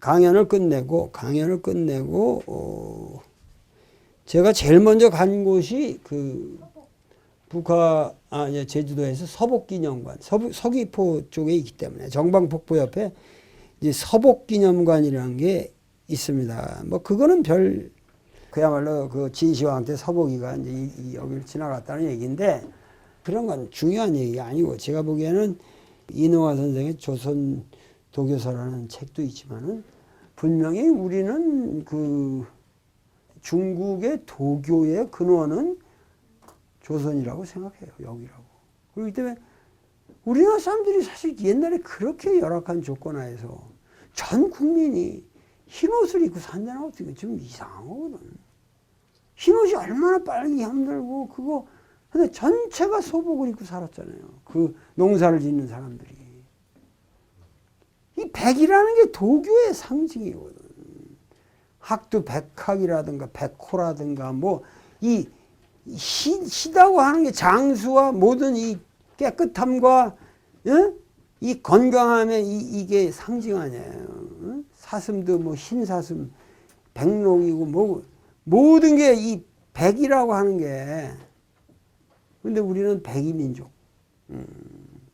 강연을 끝내고 제가 제일 먼저 간 곳이 그 제주도에서 서복기념관, 서귀포 쪽에 있기 때문에 정방폭포 옆에 이제 서복기념관이라는 게 있습니다. 뭐 그거는 그야말로 그 진시황 때 서복이가 이제 여기를 지나갔다는 얘기인데 그런 건 중요한 얘기가 아니고 제가 보기에는 이능화 선생의 조선 도교서라는 책도 있지만은 분명히 우리는 그 중국의 도교의 근원은 조선이라고 생각해요. 여기라고. 그렇기 때문에 우리나라 사람들이 사실 옛날에 그렇게 열악한 조건 하에서 전 국민이 흰옷을 입고 산다는 것도 좀 이상하거든. 흰옷이 얼마나 빨기 힘들고 그거 근데 전체가 소복을 입고 살았잖아요. 그 농사를 짓는 사람들이. 이 백이라는 게 도교의 상징이거든. 학도 백학이라든가 백호라든가 뭐 이 시다고 하는 게 장수와 모든 이 깨끗함과 이 건강함에 이게 상징 아니에요. 사슴도 뭐 흰 사슴, 백록이고 뭐 모든 게 이 백이라고 하는 게 근데 우리는 백이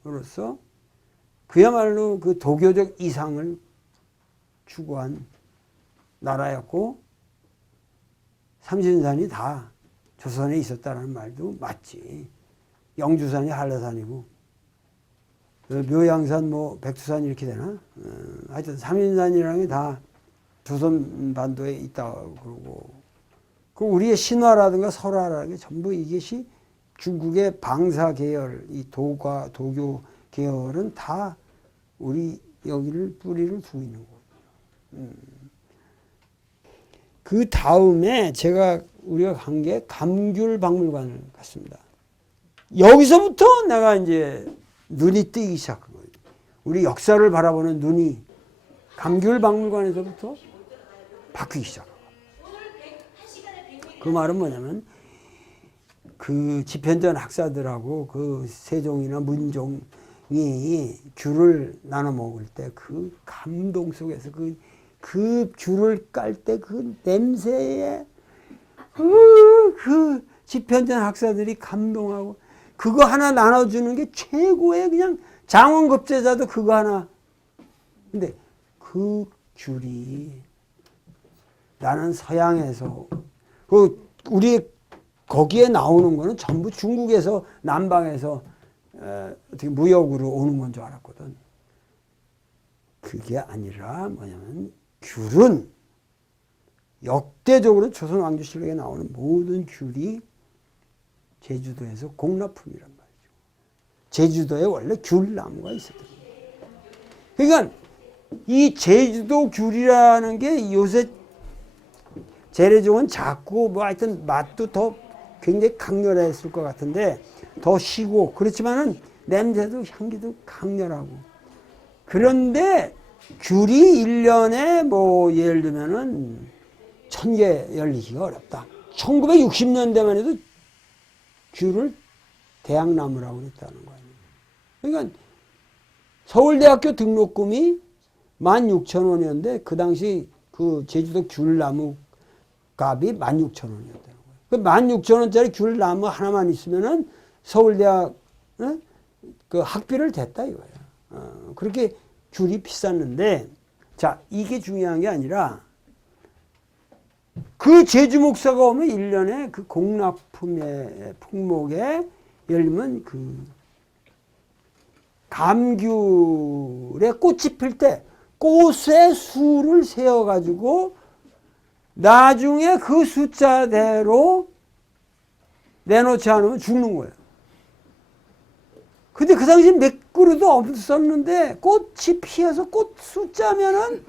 민족으로서 그야말로 그 도교적 이상을 추구한 나라였고 삼신산이 다 조선에 있었다는 말도 맞지. 영주산이 한라산이고 묘양산 뭐 백두산 이렇게 되나? 하여튼 삼신산이라는 게 다 조선 반도에 있다고 그러고 그 우리의 신화라든가 설화라는 게 전부 이것이 중국의 방사 계열, 이 도교 계열은 다 우리 여기를 뿌리를 두고 있는 거거든요. 그 다음에 우리가 간 게 감귤박물관을 갔습니다. 여기서부터 내가 이제 눈이 뜨기 시작한 거예요. 우리 역사를 바라보는 눈이 감귤박물관에서부터 바뀌기 시작한 거예요. 그 말은 뭐냐면 그 집현전 학사들하고 그 세종이나 문종이 귤을 나눠 먹을 때 그 감동 속에서 그 귤을 깔 때 그 냄새에 그 집현전 학사들이 감동하고 그거 하나 나눠주는 게 최고의 그냥 장원급제자도 그거 하나. 근데 그 귤이 나는 서양에서 우리 거기에 나오는 거는 전부 중국에서 남방에서 어떻게 무역으로 오는 건 줄 알았거든. 그게 아니라 뭐냐면 귤은 역대적으로 조선 왕조실록에 나오는 모든 귤이 제주도에서 공납품이란 말이죠. 제주도에 원래 귤나무가 있었던 거예요. 그러니까 이 제주도 귤이라는 게 요새 재래종은 작고 뭐 하여튼 맛도 더 굉장히 강렬했을 것 같은데 더 시고 그렇지만은 냄새도 향기도 강렬하고 그런데 귤이 1년에 뭐 예를 들면은 1000개 열리기가 어렵다. 1960년대만 해도 귤을 대학나무라고 그랬다는 거예요. 그러니까 서울대학교 등록금이 16,000원이었는데 그 당시 그 제주도 귤나무 값이 16,000원이었다는 거예요. 그 16,000원짜리 귤나무 하나만 있으면은 서울대학 그 학비를 댔다 이거예요. 그렇게 귤이 비쌌는데 자 이게 중요한 게 아니라 그 제주 목사가 오면 1년에 그 공납품의 품목에 예를 들면 그 감귤에 꽃이 필 때 꽃의 수를 세어가지고 나중에 그 숫자대로 내놓지 않으면 죽는 거예요. 근데 그 당시 몇 그루도 없었는데 꽃이 피어서 꽃 숫자면은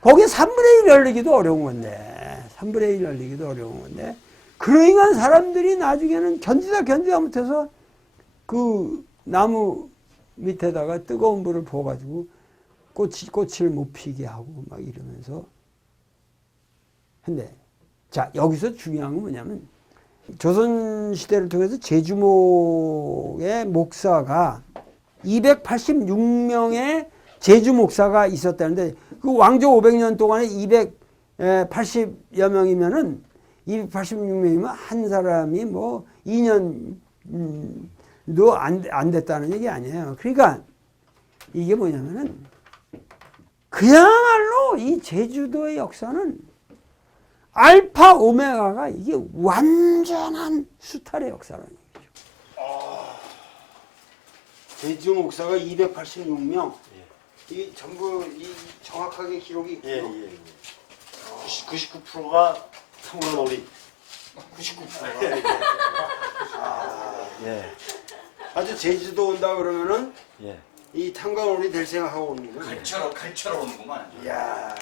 거기에 3분의 1 열리기도 어려운 건데 3분의 1 열리기도 어려운 건데 그러니까 사람들이 나중에는 견디다 못해서 그 나무 밑에다가 뜨거운 불을 부어가지고 꽃을 못 피게 하고 막 이러면서 근데 자 여기서 중요한 건 뭐냐면 조선시대를 통해서 제주목의 목사가 286명의 제주 목사가 있었다는데 그 왕조 500년 동안에 280여 명이면은 286명이면 한 사람이 뭐 2년도 안 됐다는 얘기 아니에요. 그러니까 이게 뭐냐면은 그야말로 이 제주도의 역사는 알파 오메가가 이게 완전한 수탈의 역사라는 얘기죠. 제주 목사가 286명. 이 전부 이 정확하게 기록이 있고요. 예. 99%가 탐관오리. 99%가. 예. 아주 제주도 온다 그러면은 예. 이 탐관오리 될 생각하고 오는 거예요. 갈처럼 오는구만. 이야.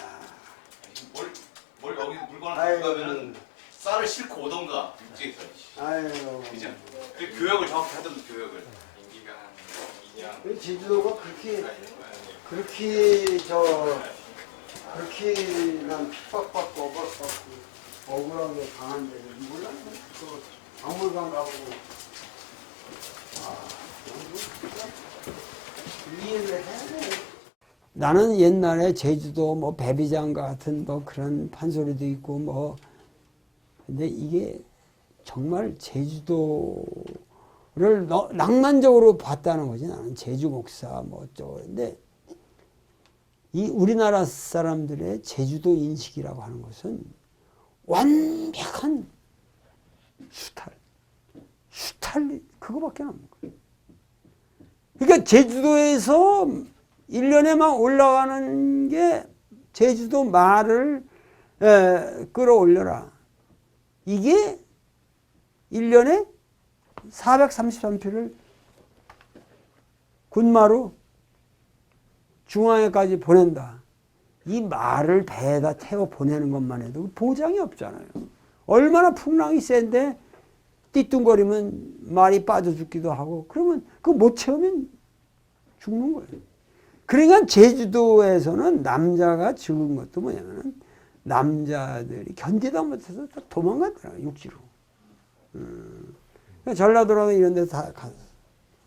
뭘 여기 물건을 아유. 갖고 가면은 쌀을 싣고 오던가 육지에서. 아유. 그죠? 그 교역을 정확히 하던 교역을. 인기가 인양. 제주도가 그렇게 난 핍박받고 억울하게 강한 데를 몰라. 그 박물관 가보고 이해를 해야 돼. 나는 옛날에 제주도 뭐 배비장가 같은 뭐 그런 판소리도 있고 뭐 근데 이게 정말 제주도를 낭만적으로 봤다는 거지. 나는 제주 목사 뭐 어쩌고 그런데 이 우리나라 사람들의 제주도 인식이라고 하는 것은 완벽한 수탈 그거밖에 안 하는 거예요. 그러니까 제주도에서 1년에 막 올라가는 게 제주도 말을 끌어올려라. 이게 1년에 433피를 군마로 중앙에까지 보낸다. 이 말을 배에다 태워 보내는 것만 해도 보장이 없잖아요. 얼마나 풍랑이 센데 띠뚱거리면 말이 빠져 죽기도 하고 그러면 그거 못 채우면 죽는 거예요. 그러니까 제주도에서는 남자가 죽은 것도 뭐냐면은 남자들이 견디다 못해서 다 도망갔더라고요. 육지로. 그러니까 전라도라도 이런 데 다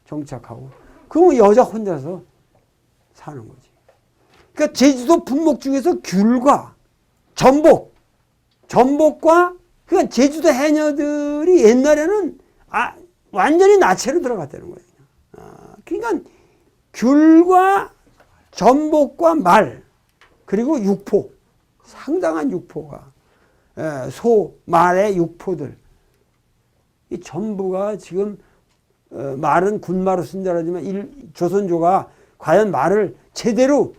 정착하고 그러면 여자 혼자서 사는 거지. 그러니까 제주도 분목 중에서 귤과 전복과 그러니까 제주도 해녀들이 옛날에는 완전히 나체로 들어갔다는 거예요. 그러니까 귤과 전복과 말 그리고 육포 상당한 육포가 소 말의 육포들 이 전부가 지금 말은 군마로 쓴다라지만 조선조가 과연 말을 제대로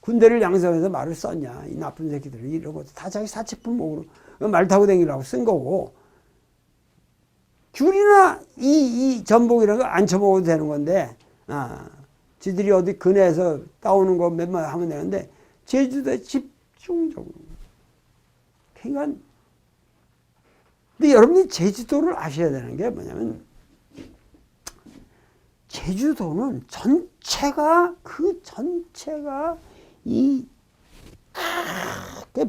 군대를 양성해서 말을 썼냐 이 나쁜 새끼들 이런 것도 다 자기 사치품목으로 말 타고 다니려고 쓴 거고 귤이나 이 전복이라는 거 안 처먹어도 되는 건데 지들이 어디 근해에서 따오는 거 몇만 하면 되는데 제주도에 집중적으로 그러니까 근데 여러분이 제주도를 아셔야 되는 게 뭐냐면 제주도는 전체가 이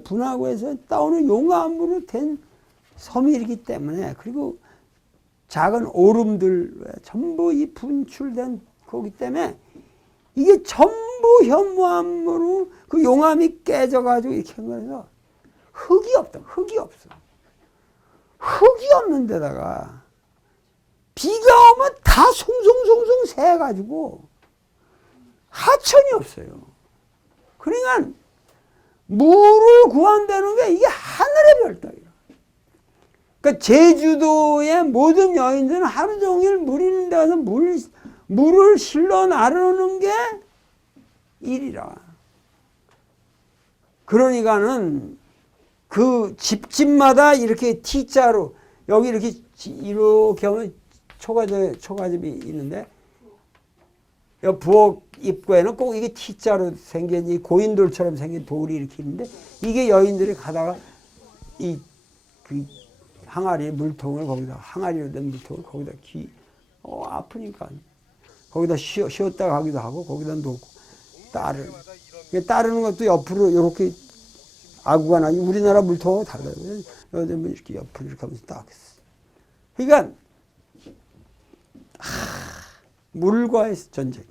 분화구에서 따오는 용암으로 된 섬이기 때문에 그리고 작은 오름들 전부 이 분출된 거기 때문에 이게 전부 현무암으로 그 용암이 깨져가지고 이렇게 한 거라서 흙이 없다. 흙이 없어. 흙이 없는 데다가 비가 오면 다 송송송송 새가지고 하천이 없어요. 그러니까 물을 구한다는 게 이게 하늘의 별따기라. 그러니까 제주도의 모든 여인들은 하루 종일 물 있는 데 가서 물을 실러 나르는 게 일이라. 그러니까는 그 집집마다 이렇게 T자로 여기 이렇게 하면 초가집이 있는데 부엌 입구에는 꼭 이게 T자로 생긴 이 고인돌처럼 생긴 돌이 이렇게 있는데 이게 여인들이 가다가 그 항아리 물통을 거기다 항아리로 된 물통을 거기다 아프니까 거기다 쉬었다 가기도 하고 거기다 놓고 따르는 것도 옆으로 이렇게 아구가 나니 우리나라 물통하고 다르다고요. 여기는 이렇게 옆으로 이렇게 하면서 딱 했어. 그러니까 물과의 전쟁.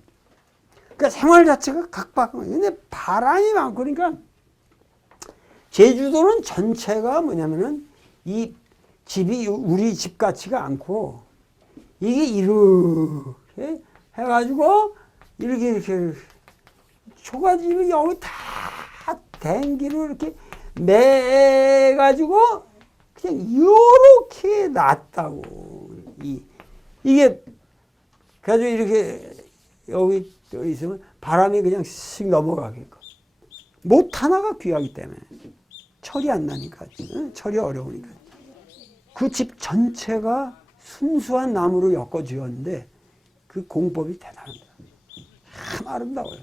그러니까 생활 자체가 각박한 거예요. 근데 바람이 많고 그러니까 제주도는 전체가 뭐냐면은 이 집이 우리 집 같지가 않고 이게 이렇게 해가지고 이렇게 초가집이 여기 다 댕기로 이렇게 매가지고 그냥 요렇게 놨다고. 이게 가지고 이렇게 여기 있으면 바람이 그냥 쓱 넘어가게끔. 못 하나가 귀하기 때문에 철이 안 나니까. 철이 어려우니까. 그 집 전체가 순수한 나무로 엮어 지었는데 그 공법이 대단합니다. 참 아름다워요.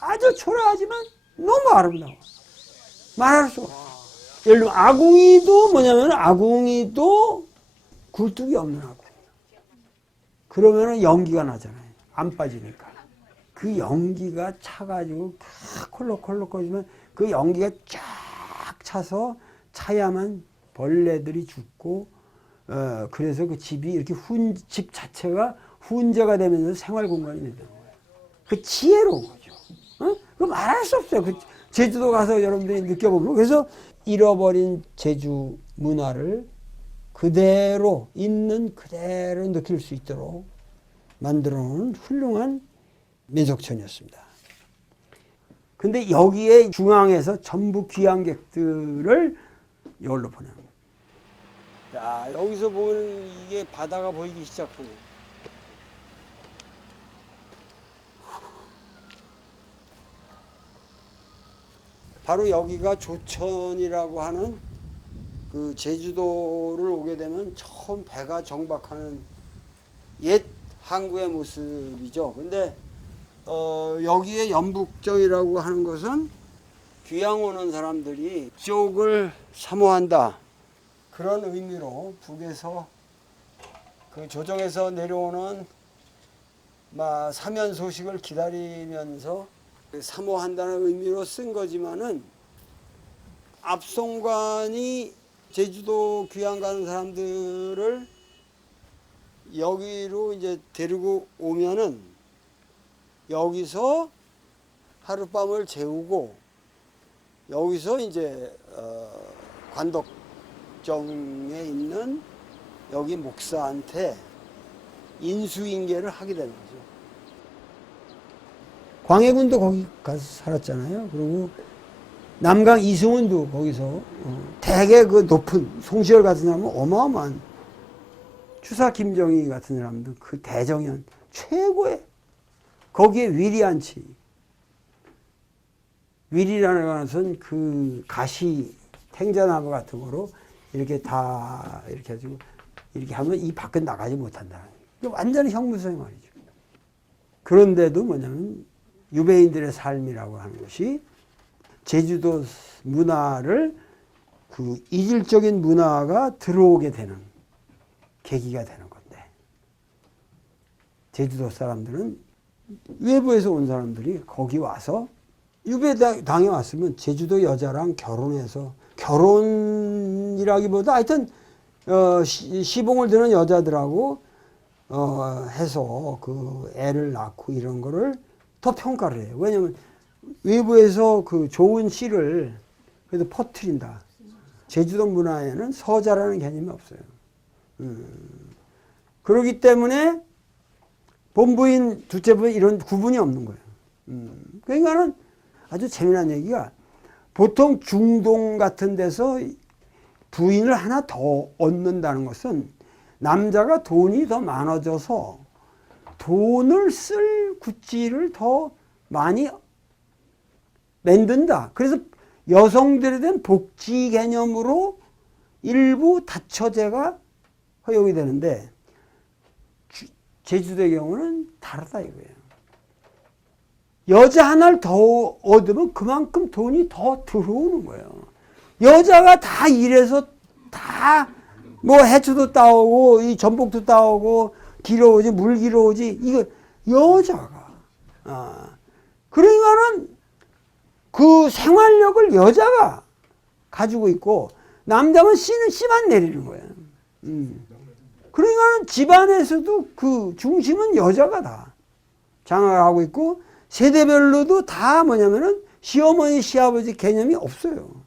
아주 초라하지만 너무 아름다워. 말할 수 없어. 예를 들면 아궁이도 뭐냐면 아궁이도 굴뚝이 없는 아궁이. 그러면은 연기가 나잖아요. 안 빠지니까. 그 연기가 차가지고 콜록콜록 거리면 그 연기가 쫙 차서 차야만 벌레들이 죽고 그래서 그 집이 이렇게 집 자체가 훈제가 되면서 생활 공간이 되는 거예요. 그 지혜로운 거죠. 그 말할 수 없어요. 그 제주도 가서 여러분들이 느껴보면 그래서 잃어버린 제주 문화를 그대로 있는 그대로 느낄 수 있도록 만들어 놓은 훌륭한 민속촌이었습니다. 근데 여기에 중앙에서 전부 귀향객들을 여기로 보내는 거예요. 자, 여기서 보면 이게 바다가 보이기 시작하고 바로 여기가 조천이라고 하는 그 제주도를 오게 되면 처음 배가 정박하는 옛 항구의 모습이죠. 근데 여기에 연북정이라고 하는 것은 귀향 오는 사람들이 쪽을 사모한다. 그런 의미로 북에서 그 조정에서 내려오는 사면 소식을 기다리면서 사모한다는 의미로 쓴 거지만은 압송관이 제주도 귀향 가는 사람들을 여기로 이제 데리고 오면은 여기서 하룻밤을 재우고 여기서 이제 관덕정에 있는 여기 목사한테 인수인계를 하게 되는 거죠. 광해군도 거기 가서 살았잖아요. 그리고 남강 이승훈도 거기서 되게 그 높은 송시열 같은 사람은 어마어마한 추사 김정희 같은 사람도 그 대정연 최고의 거기에 위리안치 위리라는 것은 그 가시 탱자나무 같은 거로 이렇게 다 이렇게 해가지고 이렇게 하면 이 밖은 나가지 못한다. 완전히 형무소의 말이죠. 그런데도 뭐냐면 유배인들의 삶이라고 하는 것이 제주도 문화를 그 이질적인 문화가 들어오게 되는 계기가 되는 건데 제주도 사람들은 외부에서 온 사람들이 거기 와서 유배당에 왔으면 제주도 여자랑 결혼해서 결혼이라기보다 하여튼 시봉을 드는 여자들하고 해서 그 애를 낳고 이런 거를 더 평가를 해요. 왜냐하면 외부에서 그 좋은 씨를 그래도 퍼뜨린다. 제주도 문화에는 서자라는 개념이 없어요. 그렇기 때문에 본부인, 둘째 부인 이런 구분이 없는 거예요. 그러니까는 아주 재미난 얘기가 보통 중동 같은 데서 부인을 하나 더 얻는다는 것은 남자가 돈이 더 많아져서 돈을 쓸 구찌를 더 많이 만든다. 그래서 여성들에 대한 복지 개념으로 일부 다처제가 허용이 되는데 제주도의 경우는 다르다 이거예요. 여자 하나를 더 얻으면 그만큼 돈이 더 들어오는 거예요. 여자가 다 일해서 다 뭐 해초도 따오고 이 전복도 따오고 길어오지 물 길어오지 이거 여자가 그러니까는 그 생활력을 여자가 가지고 있고 남자는 씨만 내리는 거예요. 그러니까는 집안에서도 그 중심은 여자가 다. 장악하고 있고 세대별로도 다 뭐냐면은 시어머니 시아버지 개념이 없어요.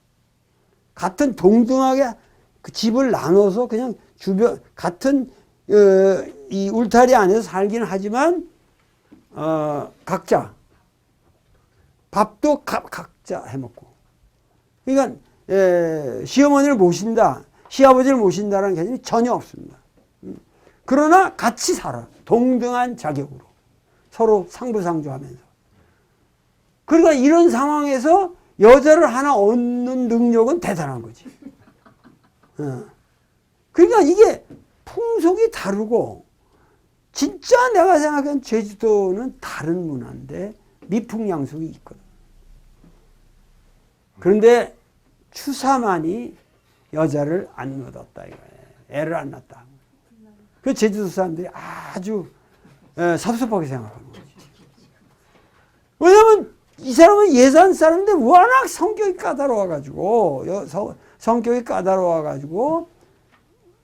같은 동등하게 그 집을 나눠서 그냥 주변 같은 이 울타리 안에서 살기는 하지만 각자 밥도 각자 해먹고. 그러니까 시어머니를 모신다, 시아버지를 모신다라는 개념이 전혀 없습니다. 그러나 같이 살아. 동등한 자격으로. 서로 상부상조하면서. 그러니까 이런 상황에서 여자를 하나 얻는 능력은 대단한 거지. 그러니까 이게 풍속이 다르고 진짜 내가 생각한 제주도는 다른 문화인데 미풍양속이 있거든. 그런데 추사만이 여자를 안 얻었다 이거예요. 애를 안 낳았다. 그 제주도 사람들이 아주 섭섭하게 생각하는 거지. 왜냐면 이 사람은 예산 사람인데 워낙 성격이 까다로워가지고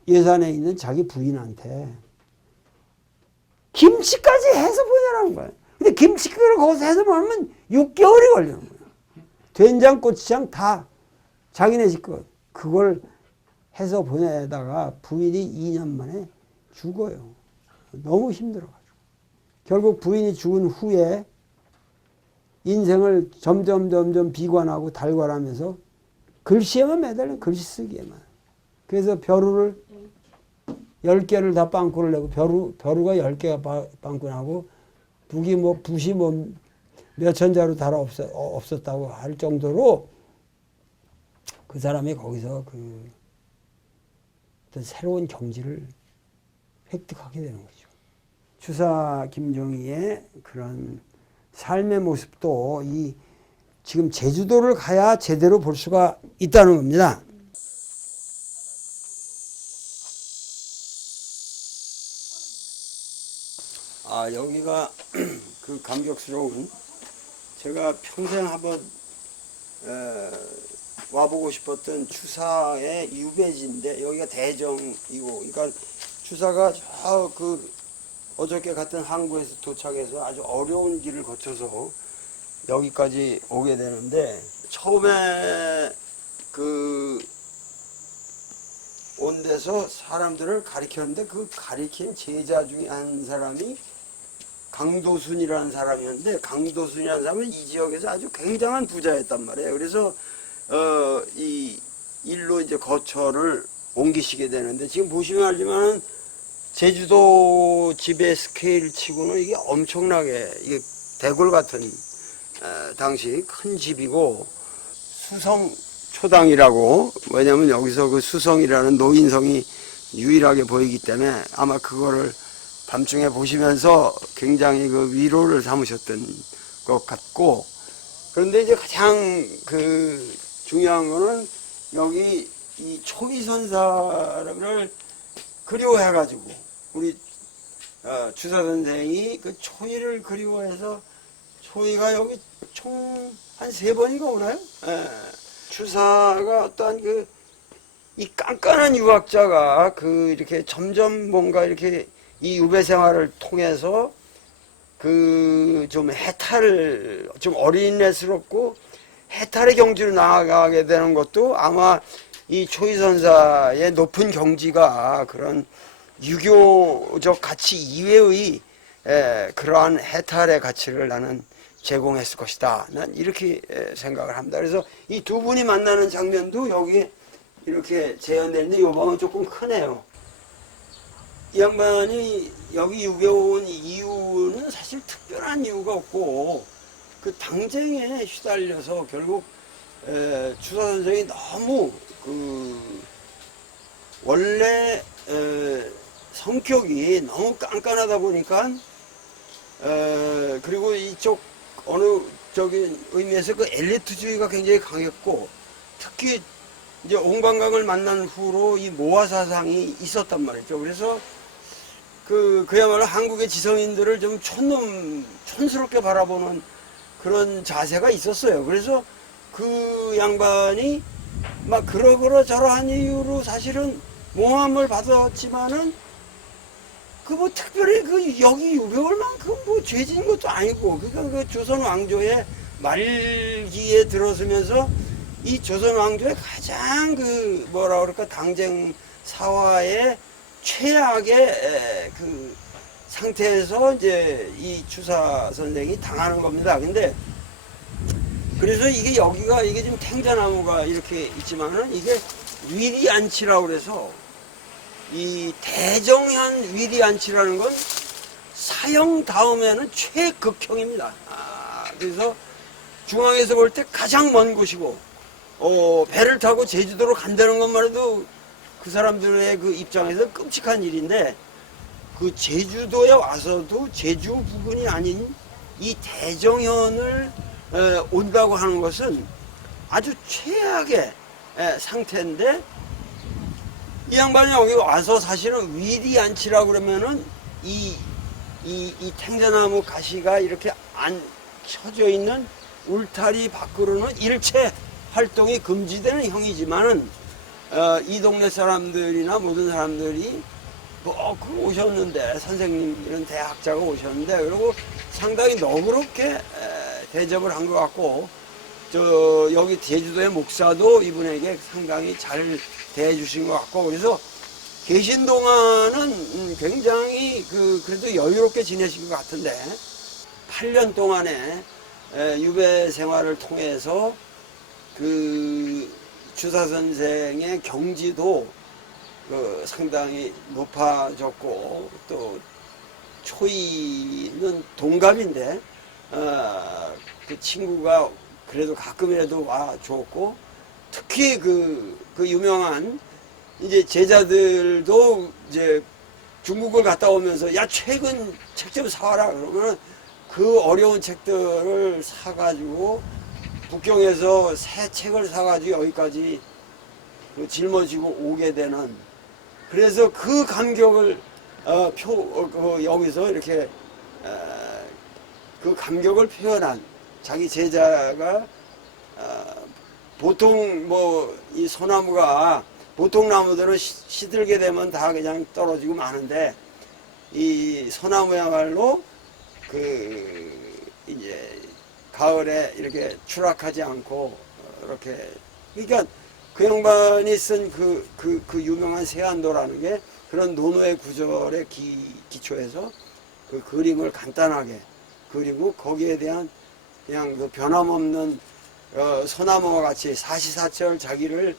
예산에 있는 자기 부인한테 김치까지 해서 보내라는 거야. 근데 김치를 거기서 해서 보내면 6개월이 걸리는 거야. 된장, 고추장 다 자기네 집 것. 그걸 해서 보내다가 부인이 2년 만에 죽어요. 너무 힘들어가지고. 결국 부인이 죽은 후에 인생을 점점 비관하고 달관하면서 글씨에만 매달려, 글씨 쓰기에만. 그래서 벼루를 10개를 다 빵꾸를 내고 벼루가 10개가 빵꾸나고 붓이 몇 천자로 달아 없었다고 할 정도로 그 사람이 거기서 어떤 새로운 경지를 획득하게 되는 거죠. 추사 김종희의 그런 삶의 모습도 지금 제주도를 가야 제대로 볼 수가 있다는 겁니다. 여기가 그 감격스러운 제가 평생 한번 와보고 싶었던 추사의 유배지인데 여기가 대정이고, 그러니까 추사가 어저께 같은 항구에서 도착해서 아주 어려운 길을 거쳐서 여기까지 오게 되는데, 처음에 온 데서 사람들을 가리켰는데 그 가리킨 제자 중에 한 사람이 강도순이라는 사람이었는데, 강도순이라는 사람은 이 지역에서 아주 굉장한 부자였단 말이에요. 그래서 이 일로 이제 거처를 옮기시게 되는데, 지금 보시면 알지만 제주도 집의 스케일 치고는 이게 엄청나게 이게 대궐 같은 당시 큰 집이고, 수성초당이라고, 왜냐면 여기서 그 수성이라는 노인성이 유일하게 보이기 때문에 아마 그거를 밤중에 보시면서 굉장히 그 위로를 삼으셨던 것 같고, 그런데 이제 가장 중요한 거는 여기 이 초이선사를 그리워해가지고 우리 추사 선생이 그 초이를 그리워해서 초이가 여기 총 한 3번인가 오나요? 추사가 어떠한 이 깐깐한 유학자가 이렇게 점점 뭔가 이렇게 이 유배 생활을 통해서 좀 좀 어린애스럽고 해탈의 경지로 나아가게 되는 것도 아마 이 초이선사의 높은 경지가 그런 유교적 가치 이외의 그러한 해탈의 가치를 나는 제공했을 것이다. 난 이렇게 생각을 합니다. 그래서 이 두 분이 만나는 장면도 여기에 이렇게 재현되는데 이 방은 조금 크네요. 이 양반이 여기 유배 온 이유는 사실 특별한 이유가 없고 그 당쟁에 휘달려서 결국 추사 선생이 너무 원래 성격이 너무 깐깐하다 보니까 그리고 이쪽 어느 의미에서 그 엘리트주의가 굉장히 강했고, 특히 이제 옹방강을 만난 후로 이 모화 사상이 있었단 말이죠. 그래서 그야말로 한국의 지성인들을 좀 촌스럽게 바라보는 그런 자세가 있었어요. 그래서 그 양반이 막 그러저러한 이유로 사실은 모함을 받았지만은 그 뭐 특별히 그 여기 유배올 만큼 뭐 죄진 것도 아니고, 그러니까 그 조선 왕조의 말기에 들어서면서 이 조선 왕조의 가장 그 뭐라 그럴까 당쟁 사화의 최악의 그 상태에서 이제 이 추사 선생이 당하는 겁니다. 근데 그래서 이게 여기가 이게 지금 탱자나무가 이렇게 있지만은 이게 위리안치라고 그래서 이 대정현 위리안치라는 건 사형 다음에는 최극형입니다. 그래서 중앙에서 볼 때 가장 먼 곳이고, 배를 타고 제주도로 간다는 것만 해도 그 사람들의 그 입장에서 끔찍한 일인데, 그 제주도에 와서도 제주 부근이 아닌 이 대정현을 온다고 하는 것은 아주 최악의 상태인데, 이 양반이 여기 와서 사실은 위리안치라고 그러면은 이 탱자나무 가시가 이렇게 안 쳐져 있는 울타리 밖으로는 일체 활동이 금지되는 형이지만은 이 동네 사람들이나 모든 사람들이 그 오셨는데, 선생님 이런 대학자가 오셨는데, 그리고 상당히 너그럽게 대접을 한 것 같고, 여기 제주도의 목사도 이분에게 상당히 잘 대해주신 것 같고, 그래서 계신 동안은 굉장히 그래도 여유롭게 지내신 것 같은데, 8년 동안의 유배 생활을 통해서 그 주사 선생의 경지도 상당히 높아졌고, 또 초이는 동갑인데 그 친구가 그래도 가끔이라도 와 줬고, 특히 그 유명한 이제 제자들도 이제 중국을 갔다 오면서 야 최근 책 좀 사와라 그러면 그 어려운 책들을 사가지고 북경에서 새 책을 사가지고 여기까지 짊어지고 오게 되는, 그래서 그 감격을 여기서 이렇게 그 감격을 표현한 자기 제자가 보통 뭐 이 소나무가 보통 나무들은 시들게 되면 다 그냥 떨어지고 마는데, 이 소나무야말로 이제 가을에 이렇게 추락하지 않고 이렇게, 그러니까 그 양반이 쓴 그 유명한 세안도라는 게 그런 논어의 구절의 기초에서 그 그림을 간단하게 그리고 거기에 대한 그냥 그 변함없는 소나무와 같이 사시사철 자기를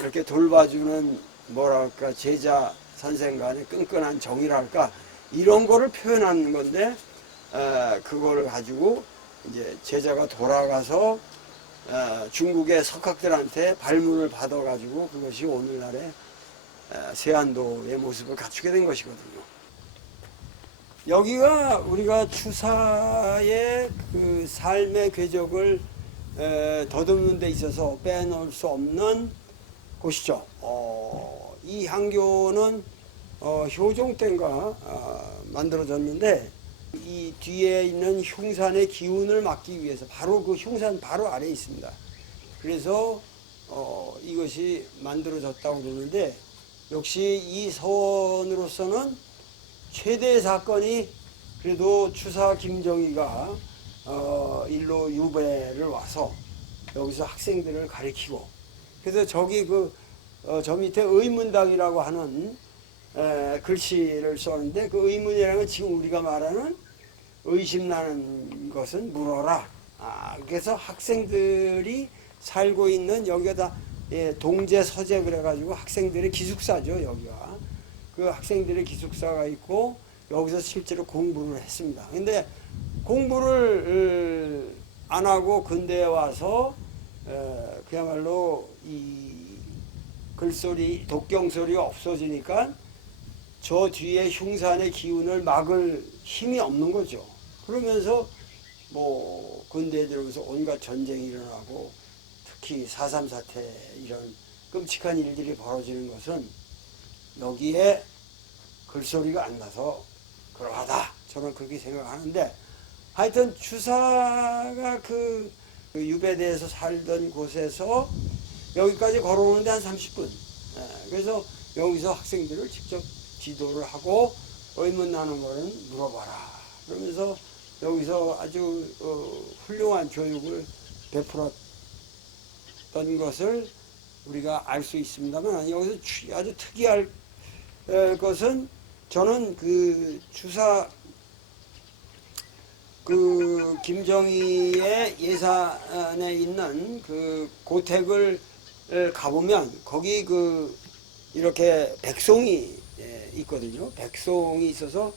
이렇게 돌봐주는 뭐랄까 제자 선생 간의 끈끈한 정이랄까 이런 거를 표현한 건데, 그거를 가지고 이제 제자가 돌아가서 중국의 석학들한테 발문을 받아가지고 그것이 오늘날의 세안도의 모습을 갖추게 된 것이거든요. 여기가 우리가 추사의 그 삶의 궤적을 더듬는 데 있어서 빼놓을 수 없는 곳이죠. 이 향교는 효종 때인가 만들어졌는데, 이 뒤에 있는 흉산의 기운을 막기 위해서 바로 그 흉산 바로 아래에 있습니다. 그래서 이것이 만들어졌다고 그러는데, 역시 이 서원으로서는 최대의 사건이 그래도 추사 김정희가 일로 유배를 와서 여기서 학생들을 가르치고, 그래서 저기 저 밑에 의문당이라고 하는 글씨를 썼는데, 그 의문이라는 건 지금 우리가 말하는 의심나는 것은 물어라. 그래서 학생들이 살고 있는 여기가 다 동제 서재 그래가지고 학생들의 기숙사죠. 여기가 그 학생들의 기숙사가 있고 여기서 실제로 공부를 했습니다. 근데 공부를 안 하고 근대에 와서 그야말로 이 글소리 독경소리가 없어지니까 저 뒤에 흉산의 기운을 막을 힘이 없는 거죠. 그러면서 뭐 근대에 들어오면서 온갖 전쟁이 일어나고 특히 4.3 사태 이런 끔찍한 일들이 벌어지는 것은 여기에 글소리가 안 나서 그러하다. 저는 그렇게 생각하는데, 하여튼 추사가 그 유배대에서 살던 곳에서 여기까지 걸어오는데 한 30분. 그래서 여기서 학생들을 직접 지도를 하고 의문 나는 거는 물어봐라. 그러면서 여기서 아주 훌륭한 교육을 베풀었던 것을 우리가 알 수 있습니다만, 여기서 아주 특이할 것은 저는 그 주사 그 김정희의 예산에 있는 그 고택을 가보면 거기 그 이렇게 백송이 있거든요. 백송이 있어서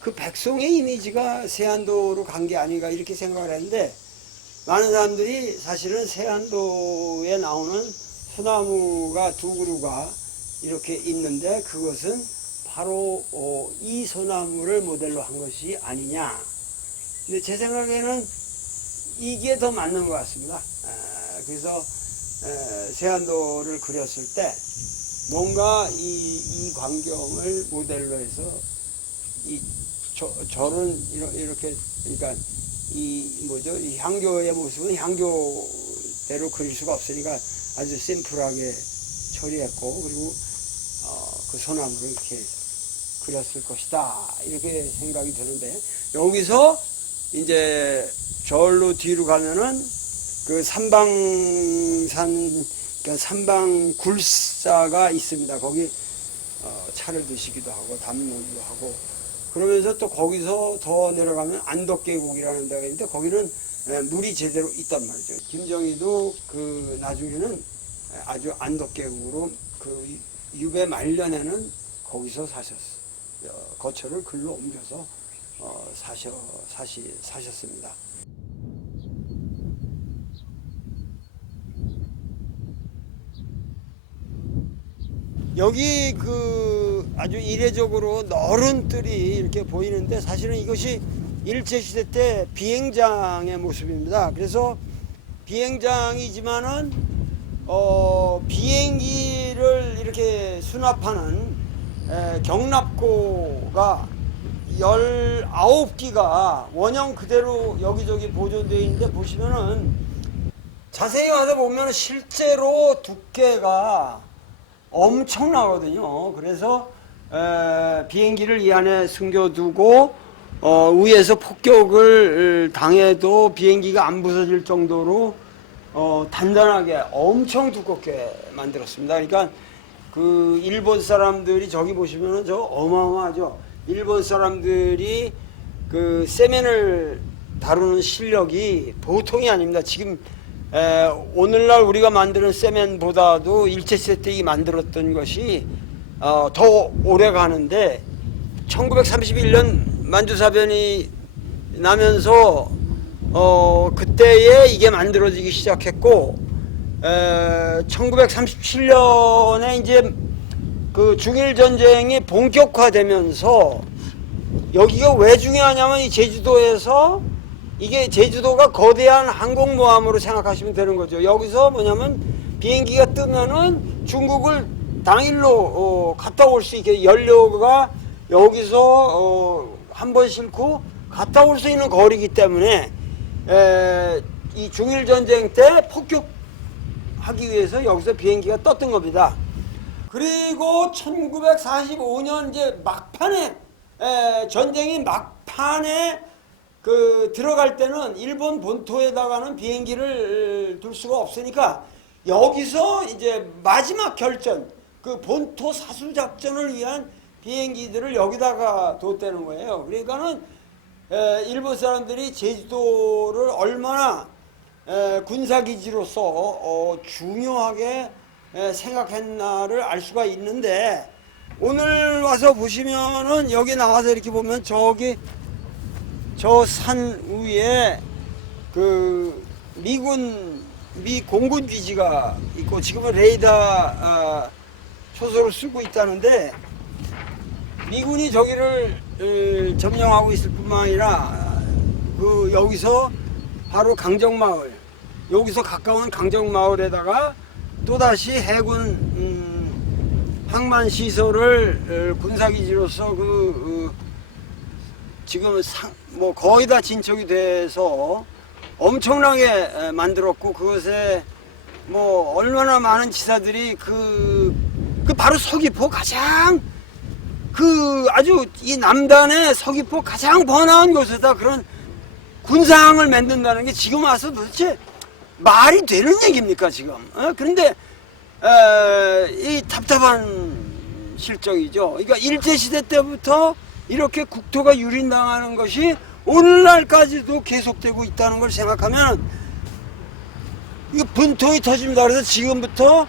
그 백송의 이미지가 세안도로 간 게 아닌가 이렇게 생각을 했는데, 많은 사람들이 사실은 세안도에 나오는 소나무가 두 그루가 이렇게 있는데 그것은 바로 이 소나무를 모델로 한 것이 아니냐. 근데 제 생각에는 이게 더 맞는 것 같습니다. 그래서 세안도를 그렸을 때 뭔가 이 광경을 모델로 해서 저는 이렇게 그러니까 이 향교의 모습은 향교대로 그릴 수가 없으니까 아주 심플하게 처리했고, 그리고 그 소나무를 이렇게 그렸을 것이다 이렇게 생각이 드는데, 여기서 이제 절로 뒤로 가면은 그 삼방산, 그러니까 삼방굴사가 있습니다. 거기 차를 드시기도 하고 담론도 하고, 그러면서 또 거기서 더 내려가면 안덕계곡이라는 데가 있는데 거기는 물이 제대로 있단 말이죠. 김정희도 그 나중에는 아주 안덕계곡으로 그 유배 말년에는 거기서 사셨어요. 거처를 글로 옮겨서 사셨습니다. 여기 그 아주 이례적으로 넓은 뜰이 이렇게 보이는데, 사실은 이것이 일제시대 때 비행장의 모습입니다. 그래서 비행장이지만은 비행기를 이렇게 수납하는 경납고가 19기가 원형 그대로 여기저기 보존되어 있는데, 보시면은 자세히 와서 보면 실제로 두께가 엄청나거든요. 그래서 비행기를 이 안에 숨겨두고 위에서 폭격을 당해도 비행기가 안 부서질 정도로 단단하게 엄청 두껍게 만들었습니다. 그러니까 그 일본 사람들이 저기 보시면은 저 어마어마하죠. 일본 사람들이 그 세면을 다루는 실력이 보통이 아닙니다. 지금 오늘날 우리가 만드는 세면보다도 일제시대 때 이 만들었던 것이 더 오래 가는데, 1931년 만주사변이 나면서 그때에 이게 만들어지기 시작했고, 1937년에 이제 그 중일전쟁이 본격화되면서, 여기가 왜 중요하냐면 이 제주도에서 이게 제주도가 거대한 항공모함으로 생각하시면 되는 거죠. 여기서 뭐냐면 비행기가 뜨면은 중국을 당일로 갔다 올 수 있게, 연료가 여기서 한 번 싣고 갔다 올 수 있는 거리이기 때문에 이 중일전쟁 때 폭격하기 위해서 여기서 비행기가 떴던 겁니다. 그리고 1945년 이제 막판에 전쟁이 막판에 그 들어갈 때는 일본 본토에다가는 비행기를 둘 수가 없으니까 여기서 이제 마지막 결전, 그 본토 사수 작전을 위한 비행기들을 여기다가 뒀다는 거예요. 그러니까는 일본 사람들이 제주도를 얼마나 군사기지로서 중요하게 생각했나를 알 수가 있는데, 오늘 와서 보시면은 여기 나와서 이렇게 보면 저기 저 산 위에 그 미 공군 기지가 있고, 지금은 레이더 초소를 쓰고 있다는데, 미군이 저기를 점령하고 있을 뿐만 아니라 그 여기서 바로 강정마을, 여기서 가까운 강정마을에다가 또다시 해군 항만 시설을 군사기지로서 지금 뭐 거의 다 진척이 돼서 엄청나게 만들었고, 그것에 뭐 얼마나 많은 지사들이 그 바로 서귀포 가장 그 아주 이 남단의 서귀포 가장 번화한 곳에다 그런 군상을 만든다는 게 지금 와서 도대체 말이 되는 얘기입니까 지금? 그런데 이 답답한 실정이죠. 그러니까 일제시대 때부터 이렇게 국토가 유린당하는 것이 오늘날까지도 계속되고 있다는 걸 생각하면 이거 분통이 터집니다. 그래서 지금부터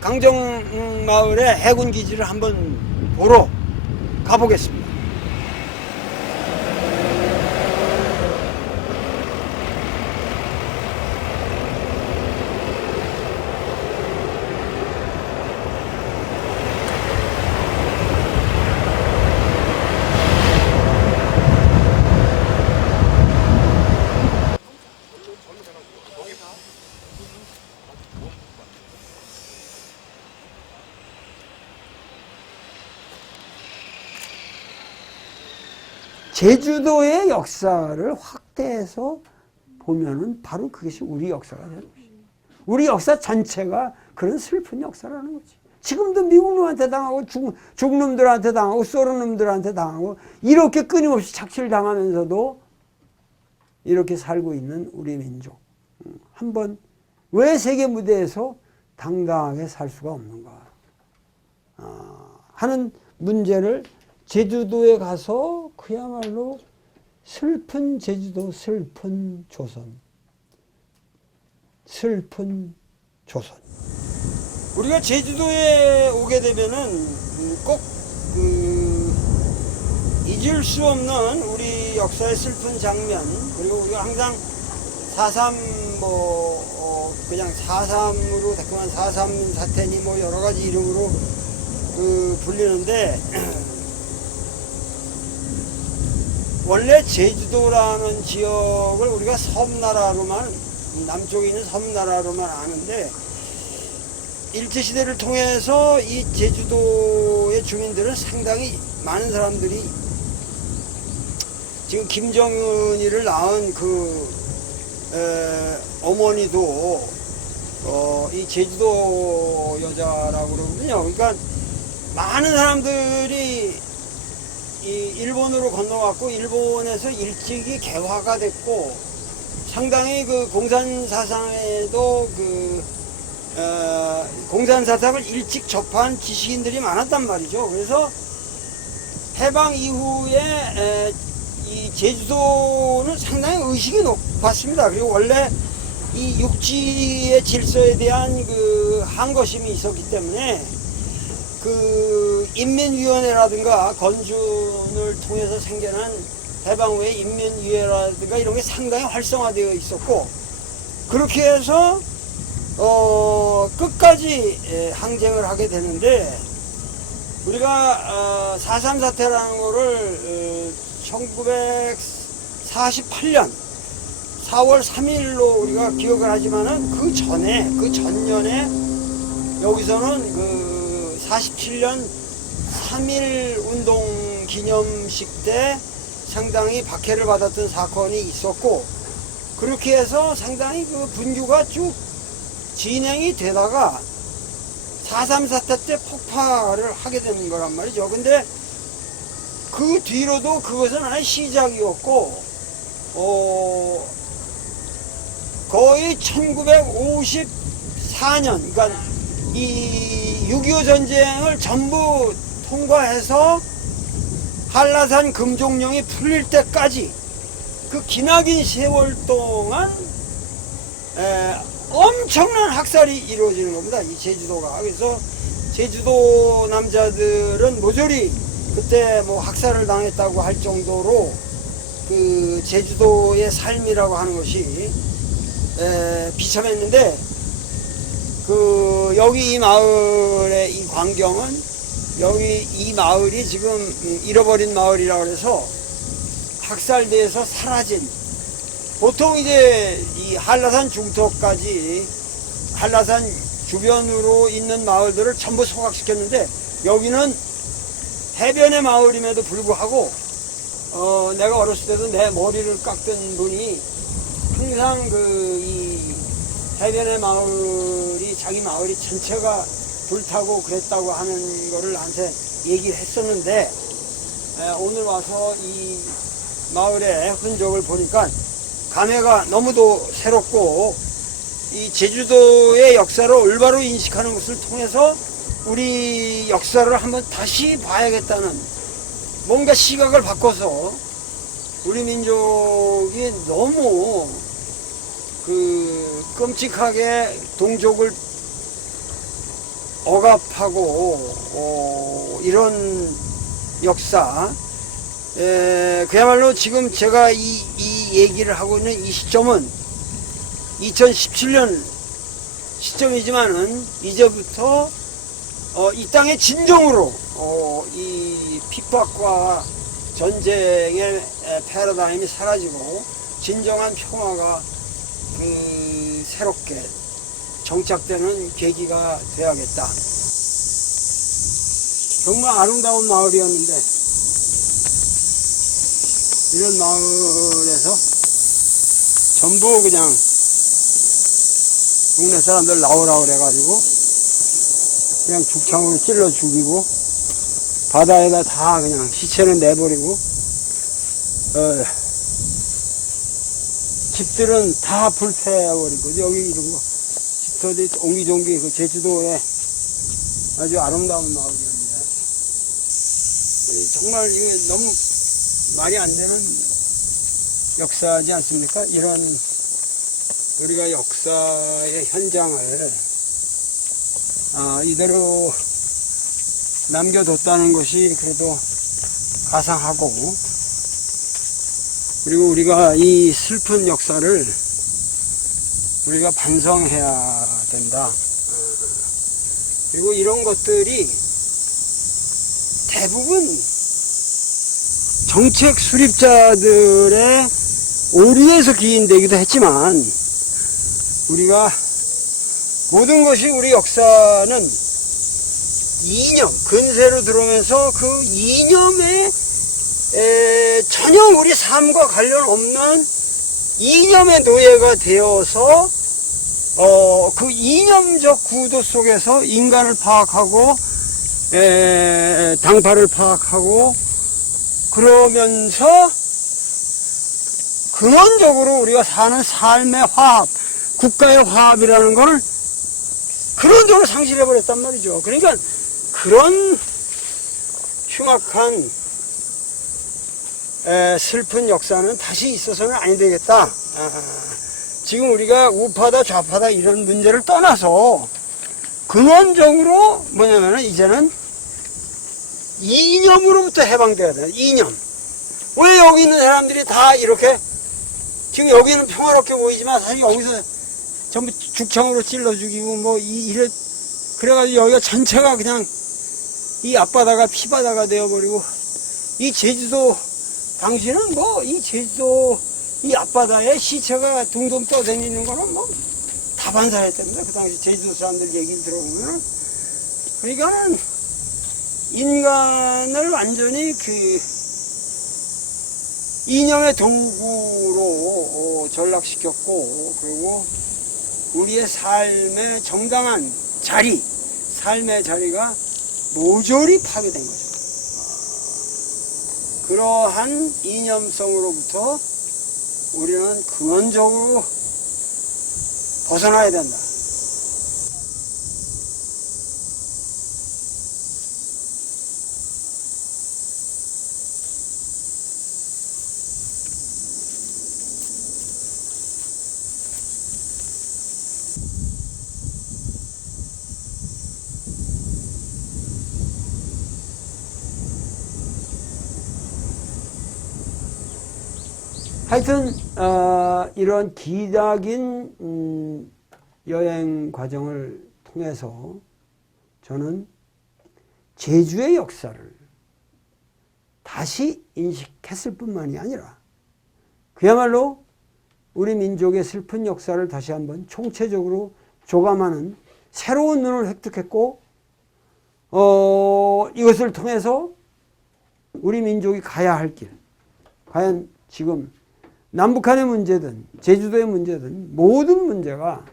강정마을의 해군기지를 한번 보러 가보겠습니다. 제주도의 역사를 확대해서 보면은 바로 그것이 우리 역사가 되는 것이죠. 우리 역사 전체가 그런 슬픈 역사라는 거지. 지금도 미국 놈한테 당하고 중국 놈들한테 당하고 소련 놈들한테 당하고 이렇게 끊임없이 착취를 당하면서도 이렇게 살고 있는 우리 민족. 한번 왜 세계 무대에서 당당하게 살 수가 없는가 하는 문제를 제주도에 가서 그야말로 슬픈 제주도, 슬픈 조선. 슬픈 조선. 우리가 제주도에 오게 되면은 꼭 잊을 수 없는 우리 역사의 슬픈 장면, 그리고 우리가 항상 4.3 그냥 4.3으로 달콤한 4.3 사태니 뭐 여러 가지 이름으로 불리는데 원래 제주도라는 지역을 우리가 섬나라로만, 남쪽에 있는 섬나라로만 아는데 일제시대를 통해서 이 제주도의 주민들은 상당히 많은 사람들이 지금 김정은이를 낳은 어머니도 이 제주도 여자라고 그러거든요. 그러니까 많은 사람들이 이 일본으로 건너왔고 일본에서 일찍이 개화가 됐고 상당히 그 공산사상에도 공산사상을 일찍 접한 지식인들이 많았단 말이죠. 그래서 해방 이후에 이 제주도는 상당히 의식이 높았습니다. 그리고 원래 이 육지의 질서에 대한 항거심이 있었기 때문에 인민위원회라든가 건준을 통해서 생겨난 해방 후에 인민위원회라든가 이런 게 상당히 활성화되어 있었고, 그렇게 해서 끝까지 항쟁을 하게 되는데, 우리가 4.3 사태라는 거를 1948년 4월 3일로 우리가 기억을 하지만은 그 전년에 여기서는 47년 3.1 운동 기념식 때 상당히 박해를 받았던 사건이 있었고, 그렇게 해서 상당히 분규가 쭉 진행이 되다가 4.3 사태 때 폭발을 하게 되는 거란 말이죠. 근데 그 뒤로도 그것은 하나의 시작이었고, 거의 1954년, 그러니까 이 6.25 전쟁을 전부 통과해서 한라산 금종령이 풀릴 때까지 그 기나긴 세월 동안 엄청난 학살이 이루어지는 겁니다. 이 제주도가. 그래서 제주도 남자들은 모조리 그때 뭐 학살을 당했다고 할 정도로 그 제주도의 삶이라고 하는 것이 비참했는데, 여기 이 마을의 이 광경은, 여기 이 마을이 지금 잃어버린 마을이라고 해서 학살돼서 사라진, 보통 이제 이 한라산 중턱까지 한라산 주변으로 있는 마을들을 전부 소각시켰는데, 여기는 해변의 마을임에도 불구하고 내가 어렸을 때도 내 머리를 깎던 분이 항상 이 해변의 마을이 자기 마을이 전체가 불타고 그랬다고 하는 거를 나한테 얘기를 했었는데 오늘 와서 이 마을의 흔적을 보니까 감회가 너무도 새롭고 이 제주도의 역사를 올바로 인식하는 것을 통해서 우리 역사를 한번 다시 봐야겠다는 뭔가 시각을 바꿔서 우리 민족이 너무 그 끔찍하게 동족을 억압하고 이런 역사 그야말로 지금 제가 이 얘기를 하고 있는 이 시점은 2017년 시점이지만은 이제부터 이 땅의 진정으로 이 핍박과 전쟁의 패러다임이 사라지고 진정한 평화가 새롭게 정착되는 계기가 되어야겠다. 정말 아름다운 마을이었는데 이런 마을에서 전부 그냥 동네 사람들 나오라 그래가지고 그냥 죽창으로 찔러 죽이고 바다에다 다 그냥 시체는 내버리고 집들은 다 불태워버리고 여기 이런 거 집터들 옹기종기 그 제주도에 아주 아름다운 마을이었는데 정말 이게 너무 말이 안 되는 역사지 않습니까? 이런 우리가 역사의 현장을 이대로 남겨뒀다는 것이 그래도 가상하고 그리고 우리가 이 슬픈 역사를 우리가 반성해야 된다. 그리고 이런 것들이 대부분 정책 수립자들의 오류에서 기인되기도 했지만 우리가 모든 것이 우리 역사는 이념, 근세로 들어오면서 그 이념에 전혀 우리 삶과 관련 없는 이념의 노예가 되어서 그 이념적 구도 속에서 인간을 파악하고 당파를 파악하고 그러면서 근원적으로 우리가 사는 삶의 화합, 국가의 화합이라는 걸 근원적으로 상실해버렸단 말이죠. 그러니까 그런 흉악한 슬픈 역사는 다시 있어서는 아니 되겠다. 지금 우리가 우파다 좌파다 이런 문제를 떠나서 근원적으로 뭐냐면은 이제는 이념으로부터 해방돼야 돼. 이념. 왜 여기 있는 사람들이 다 이렇게 지금 여기는 평화롭게 보이지만 사실 여기서 전부 죽창으로 찔러 죽이고 뭐 이래 그래가지고 여기가 전체가 그냥 이 앞바다가 피바다가 되어버리고 이 제주도 당시는 뭐 이 제주도 이 앞바다에 시체가 둥둥 떠다니는 거는 뭐 다반사였답니다. 그 당시 제주도 사람들 얘기를 들어보면은 그러니까는 인간을 완전히 그 이념의 도구로 전락시켰고 그리고 우리의 삶의 정당한 자리, 삶의 자리가 모조리 파괴된 거죠. 그러한 이념성으로부터 우리는 근원적으로 벗어나야 된다. 하여튼 이런 기나긴 여행 과정을 통해서 저는 제주의 역사를 다시 인식했을 뿐만이 아니라 그야말로 우리 민족의 슬픈 역사를 다시 한번 총체적으로 조감하는 새로운 눈을 획득했고 이것을 통해서 우리 민족이 가야 할 길, 과연 지금 남북한의 문제든 제주도의 문제든 모든 문제가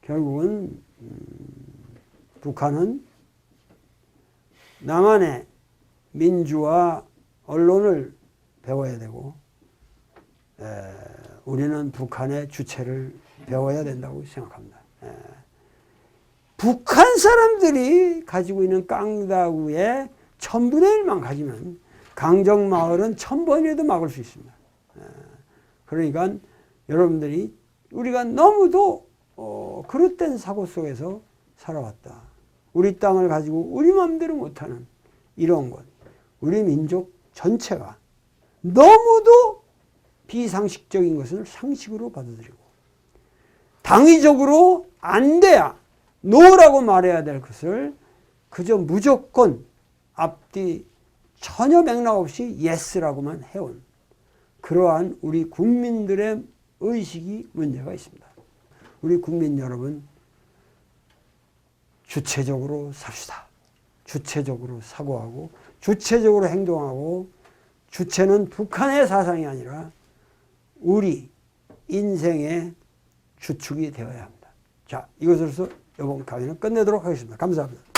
결국은 북한은 남한의 민주화 언론을 배워야 되고 우리는 북한의 주체를 배워야 된다고 생각합니다. 북한 사람들이 가지고 있는 깡다구의 1000분의 1만 가지면 강정마을은 1000번이라도 막을 수 있습니다. 그러니까 여러분들이 우리가 너무도 그릇된 사고 속에서 살아왔다. 우리 땅을 가지고 우리 마음대로 못하는 이런 것. 우리 민족 전체가 너무도 비상식적인 것을 상식으로 받아들이고 당위적으로 안 돼야 노라고 말해야 될 것을 그저 무조건 앞뒤 전혀 맥락 없이 예스라고만 해온 그러한 우리 국민들의 의식이 문제가 있습니다. 우리 국민 여러분 주체적으로 삽시다. 주체적으로 사고하고 주체적으로 행동하고 주체는 북한의 사상이 아니라 우리 인생의 주축이 되어야 합니다. 자, 이것으로서 이번 강의는 끝내도록 하겠습니다. 감사합니다.